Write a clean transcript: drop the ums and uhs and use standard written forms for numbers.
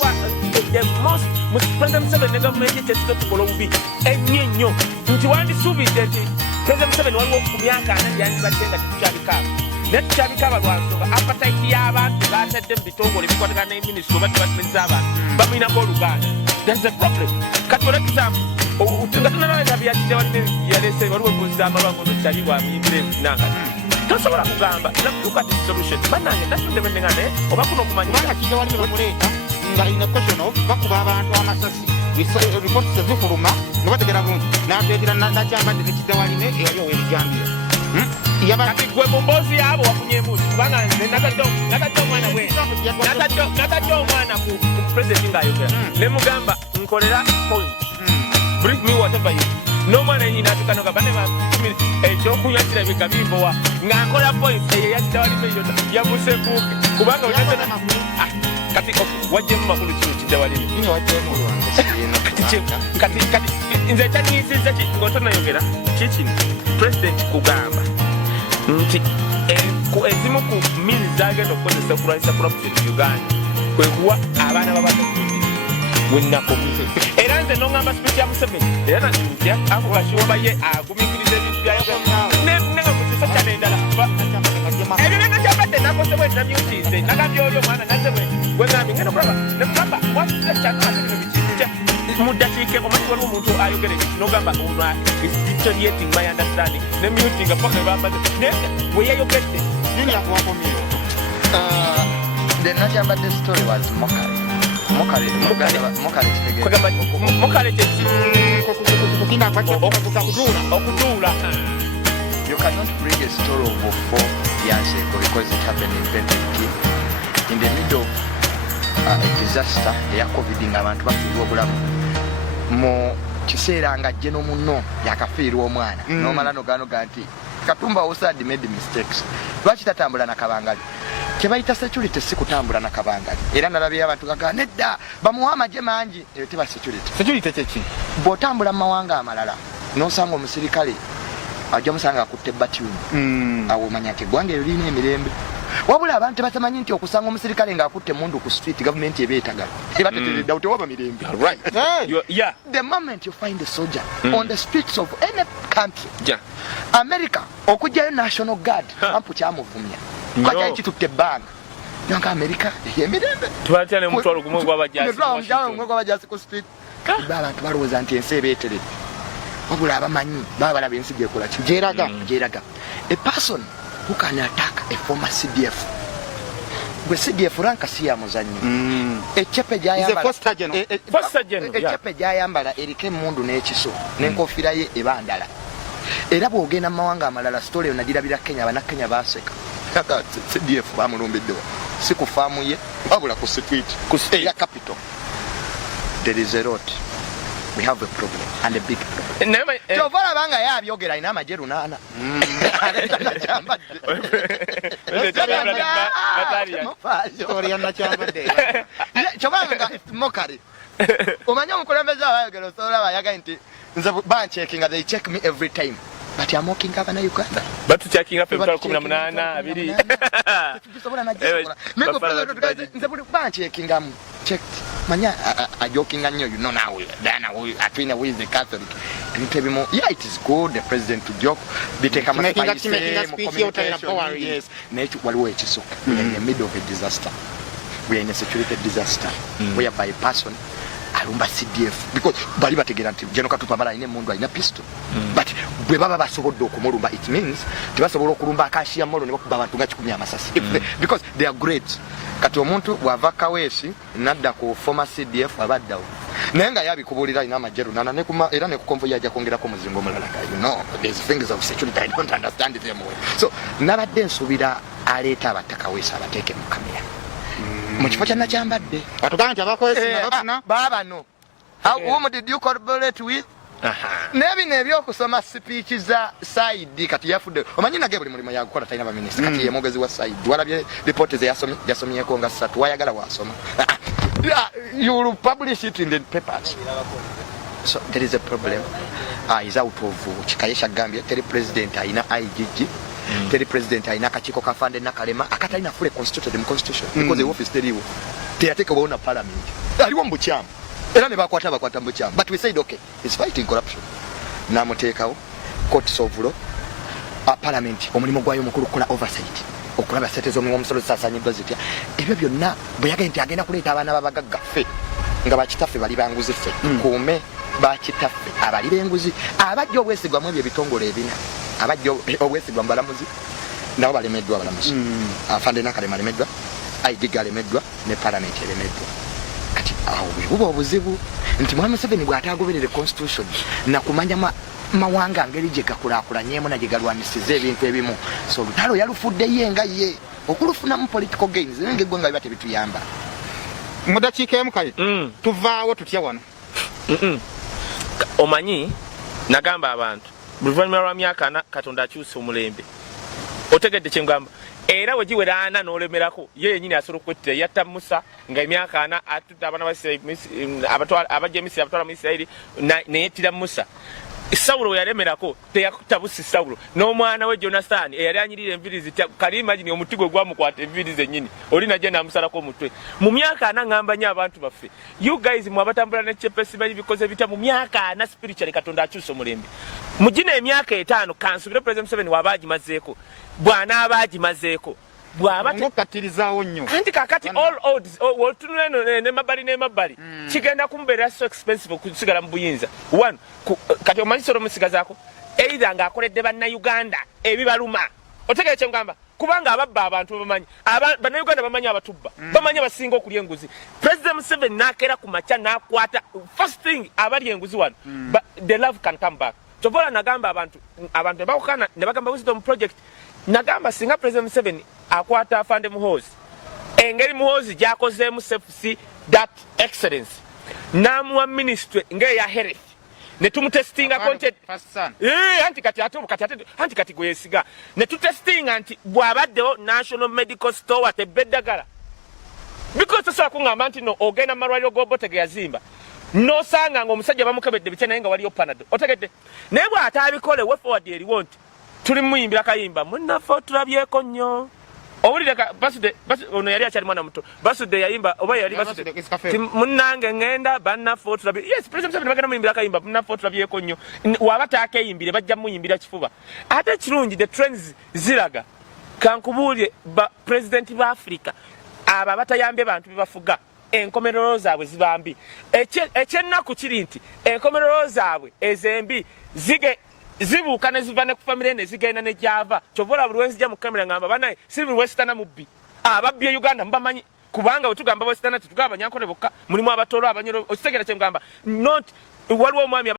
walwa the most President Museveni ne government ye kyesizo tukola obubi ennyo nti wandisuubidde nti President Museveni waliwo ku myaka 4 yandibadde nga tetukyabikaaba naye tukyabikaaba lwa nsonga appetite y'abantu baatadde mu bitongole bikwatagana n'eminisitule oba department z'abantu bamuyinako oluganda. That's a problem. Kati for example tunalaba byakiteewalime yalese waliwo embuzi amalwango nokyali bwamuyimire nanga tosobola kugamba look at the solution banange natunde bennengane oba kuno okumanya kubanga Kidawalime bamuleeta nga alina question of bakuba abantu amasasi report zifuluma nga bategera bungi n'atwetera Nakyambadde ne Kidawalime eyali ow'erijambira kati gwe mu mboozi yaabo wafunye embuzi kubanga nakadde omwana bwe nakadde omwana ku president ng'ayogera ne mugamba nkolera point bring me whatever you n'omwana yenyina atukanoga bane ekyokunywa kirabika bimbowa ng'akola point eyo yakidawalime yonna yamusebuuke kubanga kati wajjemu makulu kino Kidawalime kati nze ekyanyiisizza ng'otonayogera kikino president kugamba nti ezimu ku mini zagenda okukozesa okulwanyisa corruption mu Uganda kwe kuwa abaana babato wenako era nze n'ongamba speech ya Museveni era natutya akulwashiwoba ye agumikiriza ebintu byayoga mu kiso kyane endala ebyo Nakyambadde nakosebwa enamyutize nagambye oli omwana nazebwe gwengambye ngenda okulaba nekugamba wakikyanaatebino bikikya mudakiike omanyi waliwo omuntu ayogera ebintu n'ogamba ono is deteriorating my understanding ne mutinga paka bambaze naye we yayogedde nini yakuwakomyewo. The Nakyambadde story was mockery. You cannot bring a story of 4 years ago because it happened in 2015 in the middle of a disaster ya COVID nga abantu bafiirwa obulamu mu kiseera nga jje n'omunno yakafiirwa omwana n'omala nogaanoga nti Katumba also had made mistakes. Lwaki tatambula na kabangali kebayita security si kutambula na kabangali era nalabye abantu gaga nedda bamuwa amagye mangi eyo teba security kyeki bw'otambula mu mawanga amalala n'osanga omusirikale ajja musanga akutte batyuni awo omanya nti eggwanga eryo lirina emirembe wabula abantu tebatamanyi nti okusanga omusirikale ng'akutte mundu ku street gavumenti ebeetagala ebateteredde awo tewaba mirembe. The moment you find a soldier on the streets of any country America okujjayo National Guard ampu kyamuvumya kwakyali kitutte ebbanga nanga America emirembe tubatya ne mutwalo gumwe gw'abajasi ku street abantu balowooza nti ensi ebeeteredde wabula abamanyi baba balaba ensi gyekola gyeraga a person who can attack a former CDF gwe CDF ranka si ya muzannyo eccepe gyayambala eriko emmundu n'ekiso n'enkofiira ye ebandala era bw'ogenda mu mawanga amalala story eyo nagirabira Kenya abannakenya baaseka CDF bamulumbiddewa si ku faamu ye wabula ku street ya capital. There is a lot. We have a problem and a big problem. Chovala banga yabyogera ina amagye 8. Chovala mokari. Omanya omukulembeze abayogera osobola bayaga nti nze banchecking they check me every time. But I'm walking up in Uganda. But to checking up in Kubanansi, really. Checking checked. Manya, I joking on you know now. Dana, Athena, who is the Catholic. Yeah, it is good. The president to joke. They take a making a speech. Yes, nature. We're in the middle of a disaster. We are in a security disaster. Whereby a person. Alumba CDF because bali bategera nti jeno katupamala ine mundu alina pistol but bwe baba basobodde okumulumba it means tebasobola okulumba akashi ya molo ne bakuba abantu nga 10 amasasi because they are great kati omuntu bwava kawesi nadda ku former CDF abaddawo naye nga yabikubulira ina amajeru nana ne kuma era ne kukonvo yaja kongerako muzingo mulala there's things of security I don't understand them well so nabadde nsubira aleta abatakawesa abateeke mu kamera mu kifo kya Nakyambadde atugamba nti abakozesa bafuna baba no whom did you collaborate with nebino ebyokusoma speech za side kati yafudde omanyi nage buli mulimo yagukola talina baminisita kati ye mwogezi wa side walabye report ze yasomyeko nga 3 wayagala wasoma you will publish it in the papers so there is a problem is out of chikayesha gambia teri president aina IGG teri president aina kachiko kafande nakalema akatalina full constituted in constitution because the office teriwo teyateeka bawona parliament aliwo mu bukyamu era ne bakwata mu bukyamu but we said okay he's fighting corruption namuteekawo courts of law parliament omulimu gwayo mukulu kukola oversight okulaba sente z'omulimu omusolo zisasanyiddwa zitya ebyo byonna bwe yagenda nti agenda kuleeta abaana b'abagagga ffe nga bakitaffe bali banguzi ffe kuume bakitaffe abali b'enguzi abajja obwesigwamu ebyo ebitongole ebina abajja obwesigwa mu balamuzi nabo balemeddwa abalamuzi afande Nakalema alemeddwa aidiga alemeddwa ne parliament elemeddwa kati awo bwe buba obuzibu nti Mwami Museveni bw'ataagoberere constitution na kumanya mawanga ngeri gye gakulaakulanyemu na gye galwanisiza ebintu ebimu so olutalo yalufuddeyo nga ye okulufunamu political gains ng'eggwe nga biba tebituyamba mu dakiika emu kale tuvaawo tutya wano omanyi nagamba abantu luvannyuma lwa myaka 4 Katonda akyusa omulembe otegedde kye ngamba era we giwera 4 n'olemerako ye yennyini asobola okwettira yatta Musa nga emyaka 4 atudde abaana abajja Misiri abatwala mu Isirayiri neyettira Musa Saulo yalemerako teyakutabusi Saulo n'omwana we Jonathan eyali anyirira enviri zitya kali imagine omutigo gwamukwata enviri zennyini oli najja namusalako omutwe mu myaka 4 ngamba nnyo abantu baffe you guys mwabatambula ne chepesi bali bikoze bita mu myaka 4 spiritually Katonda akyusa omulembe mugina emyaka 5 kansubire President Museveni wabaji mazeeko bwana abaji mazeeko bw'abatirizawo nnyo anti kakati all odds wotunene ne mabali kigenda kumbeera so expensive okusigala mu buyinza one kati omanyi solo musigazaako either ng'akoledde banaUganda ebibaluma otegere kye ngamba kubanga ababba abantu bamanyi banaUganda bamanyi abatubba bamanyi abasinga okulya enguzi President Museveni n'akeera ku makya n'akwata first thing abali enguzi wano the love can come back tobola nagamba abantu ne bakukana ne bagamba wisdom project nagamba singa President Museveni akwata afande Muhoozi engeri Muhoozi gyakozeemu CFC that excellence n'amuwa ministry ng'eya health ne tumutestinga content anti kati gwe yeesiga ne tutestinga nti bw'abaddewo national medical store ate byebagala because tosobola kuŋŋamba nti no ogenda mu malwaliro g'Obote ge yazimba n'osanga ng'omusajja bamukebedde bitya naye nga waliyo panado otegedde naye bw'ataabikole we forward eriwo nti tuli muyimbira kayimba munnaffe tulabyeko nnyo owulire basude ono yali akyali mwana muto basude yayimba oba yali basude munnange ngenda bannaffe tulabye yes President Museveni bagenda muyimbira kayimba munnaffe tulabyeko nnyo waba taakeyimbire bajja muyimbira kifuba ate kirungi the trends ziraga kankubuulye president ba Africa abo abatayambye bantu bebafuga enkomerero zaabwe ziba mbi ekyennaku kiri nti enkomerero zaabwe ezembi zibuuka ne ziva ne ku famire ne zigenda ne gyava kyovola buli wenzija mu kamera ngamba banaye si buli wesitana mubbi ababbi e Uganda mbamanyi kubanga bwe tugamba wesitana tetugamba abanyankole bokka mulimu abatolo abanyolo okitegera kye ngamba not waliwo omwami